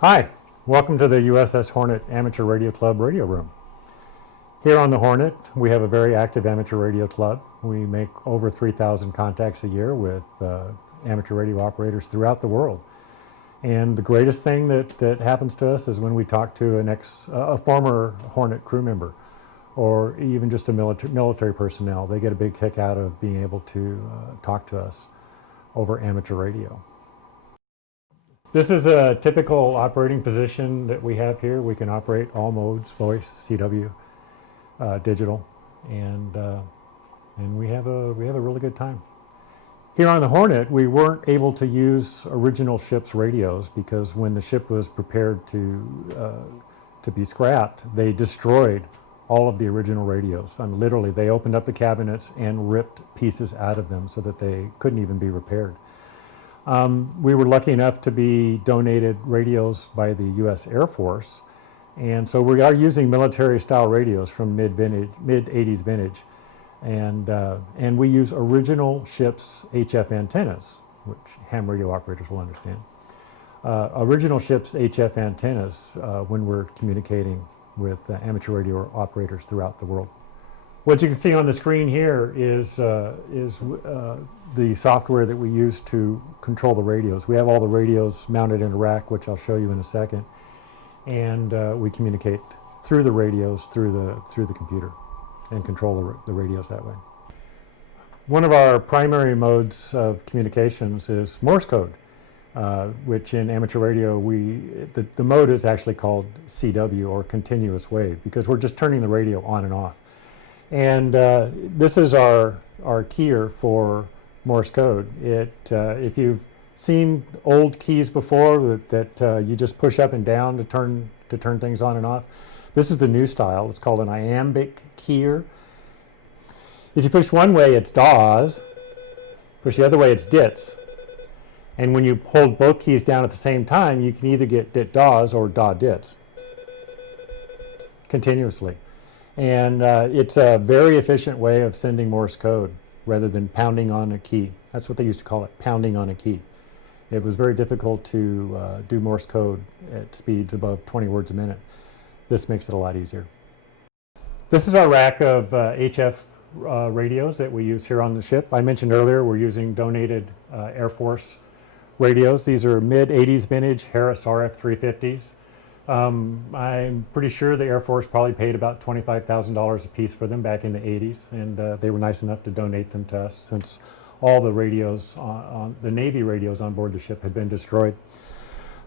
Hi, welcome to the USS Hornet Amateur Radio Club radio room. Here on the Hornet, we have a very active amateur radio club. We make over 3,000 contacts a year with amateur radio operators throughout the world. And the greatest thing that happens to us is when we talk to a former Hornet crew member, or even just a military personnel. They get a big kick out of being able to talk to us over amateur radio. This is a typical operating position that we have here. We can operate all modes: voice, CW, digital, and we have a really good time. Here on the Hornet, we weren't able to use original ship's radios because when the ship was prepared to be scrapped, they destroyed all of the original radios. I mean, literally, they opened up the cabinets and ripped pieces out of them so that they couldn't even be repaired. We were lucky enough to be donated radios by the U.S. Air Force, and so we are using military-style radios from mid-'80s vintage, and we use original ship's HF antennas, which ham radio operators will understand. Original ship's HF antennas when we're communicating with amateur radio operators throughout the world. What you can see on the screen here is the software that we use to control the radios. We have all the radios mounted in a rack, which I'll show you in a second, and we communicate through the radios through the computer and control the radios that way. One of our primary modes of communications is Morse Code, which in amateur radio the mode is actually called CW, or continuous wave, because we're just turning the radio on and off. And this is our keyer for Morse code. If you've seen old keys before that you just push up and down to turn things on and off, this is the new style. It's called an iambic keyer. If you push one way, it's DAWs. Push the other way, it's DITs. And when you hold both keys down at the same time, you can either get DIT DAWs or DAW DITs continuously. And it's a very efficient way of sending Morse code rather than pounding on a key. That's what they used to call it, pounding on a key. It was very difficult to do Morse code at speeds above 20 words a minute. This makes it a lot easier. This is our rack of HF radios that we use here on the ship. I mentioned earlier we're using donated Air Force radios. These are mid-'80s vintage Harris RF 350s. I'm pretty sure the Air Force probably paid about $25,000 a piece for them back in the 80s, and they were nice enough to donate them to us since all the radios, the Navy radios on board the ship had been destroyed.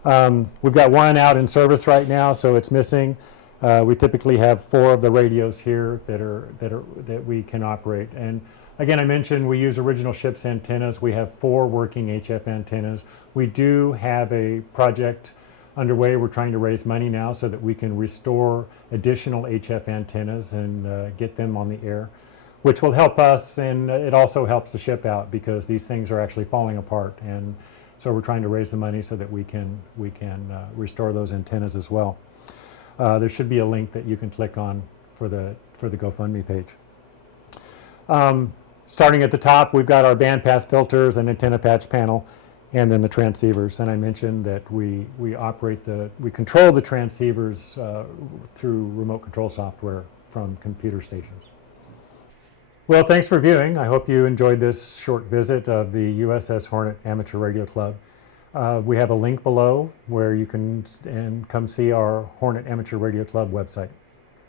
We've got one out in service right now, so it's missing. We typically have 4 of the radios here that we can operate. And again, I mentioned we use original ship's antennas. We have 4 working HF antennas. We do have a project underway. We're trying to raise money now so that we can restore additional HF antennas and get them on the air, which will help us, and it also helps the ship out because these things are actually falling apart. And so we're trying to raise the money so that we can restore those antennas as well. There should be a link that you can click on for the GoFundMe page. Starting at the top, we've got our bandpass filters and antenna patch panel, and then the transceivers. And I mentioned that we control the transceivers through remote control software from computer stations. Well, thanks for viewing. I hope you enjoyed this short visit of the USS Hornet Amateur Radio Club. We have a link below where you can come see our Hornet Amateur Radio Club website.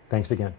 Thanks again.